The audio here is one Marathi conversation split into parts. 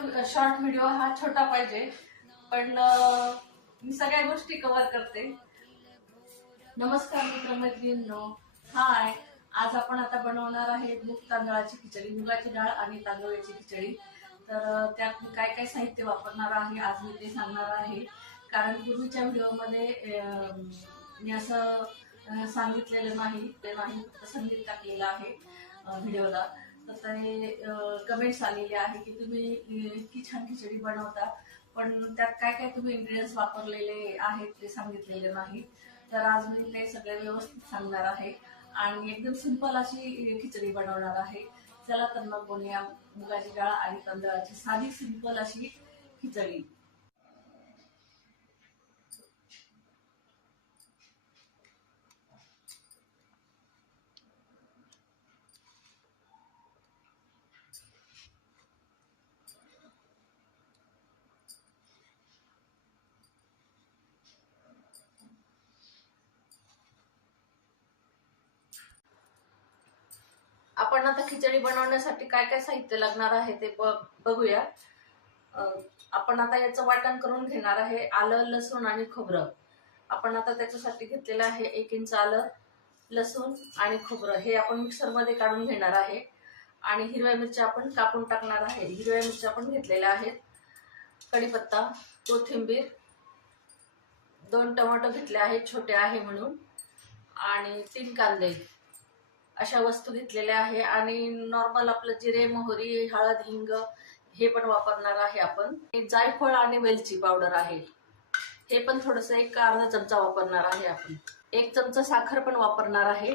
शॉर्ट व्हिडिओ हा छोटा पाहिजे, पण मी सगळ्या गोष्टी कव्हर करते. नमस्कार मित्रमैत्रिणींनो, हाय. आज आपण आता बनवणार आहे मूग तांदळाची खिचडी, मुगाची डाळ आणि तांदळाची खिचडी. तर त्यात मी काय काय साहित्य वापरणार आहे आज मी ते सांगणार आहे. कारण पूर्वीच्या व्हिडिओमध्ये मी असं सांगितलेलं नाही, फक्त संगीत टाकलेलं आहे व्हिडिओला. तर ते कमेंट्स आलेले आहे की तुम्ही इतकी छान खिचडी बनवता, पण त्यात काय काय तुम्ही इन्ग्रेडियंट्स वापरलेले आहेत ते सांगितलेले नाही. तर आज मी ते सगळे व्यवस्थित सांगणार आहे आणि एकदम सिंपल अशी खिचडी बनवणार आहे. चला तर मग बनवूया मुगाची डाळ आणि तांदळाची साधी सिंपल अशी खिचडी. आपण आता खिचडी बनवण्यासाठी काय काय साहित्य लागणार आहे ते बघूया. आपण आता याचं वाटण करून घेणार आहे. आलं, लसूण आणि खोबरं. आपण आता त्याच्यासाठी घेतलेलं आहे 1 इंच आलं, लसूण आणि खोबरं हे आपण मिक्सरमध्ये काढून घेणार आहे. आणि हिरव्या मिरच्या आपण कापून टाकणार आहे. हिरव्या मिरच्या आपण घेतलेल्या आहेत. कढीपत्ता, कोथिंबीर, 2 टोमॅटो घेतले आहेत छोटे आहे म्हणून, आणि 3 कांदे. अशा वस्तू घेतलेल्या आहे. आणि नॉर्मल आपलं जिरे, मोहरी, हळद, हिंग हे पण वापरणार आहे आपण. जायफळ आणि वेलची पावडर आहे, हे पण थोडंसं एक अर्धा चमचा वापरणार आहे आपण. 1 चमचा साखर पण वापरणार आहे.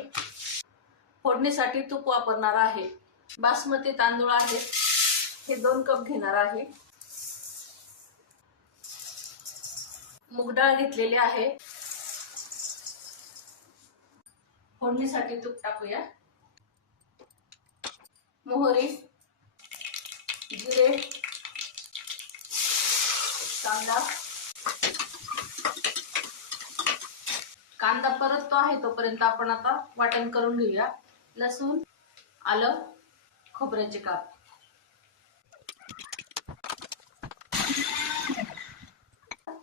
फोडणीसाठी तूप वापरणार आहे. बासमती तांदूळ आहे, हे 2 कप घेणार आहे. मूग डाळ घेतलेली आहे. फोडणीसाठी तूप टाकूया. मोहरी, जिरे, कांदा परततो आहे तोपर्यंत आपण आता वाटण करून घेऊया. लसूण, आलं, खोबऱ्याचे काप.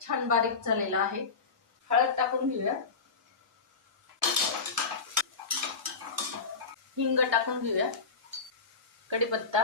छान बारीक झालेला आहे. हळद टाकून घेऊया. हिंग टाकून घेऊया. कढीपत्ता,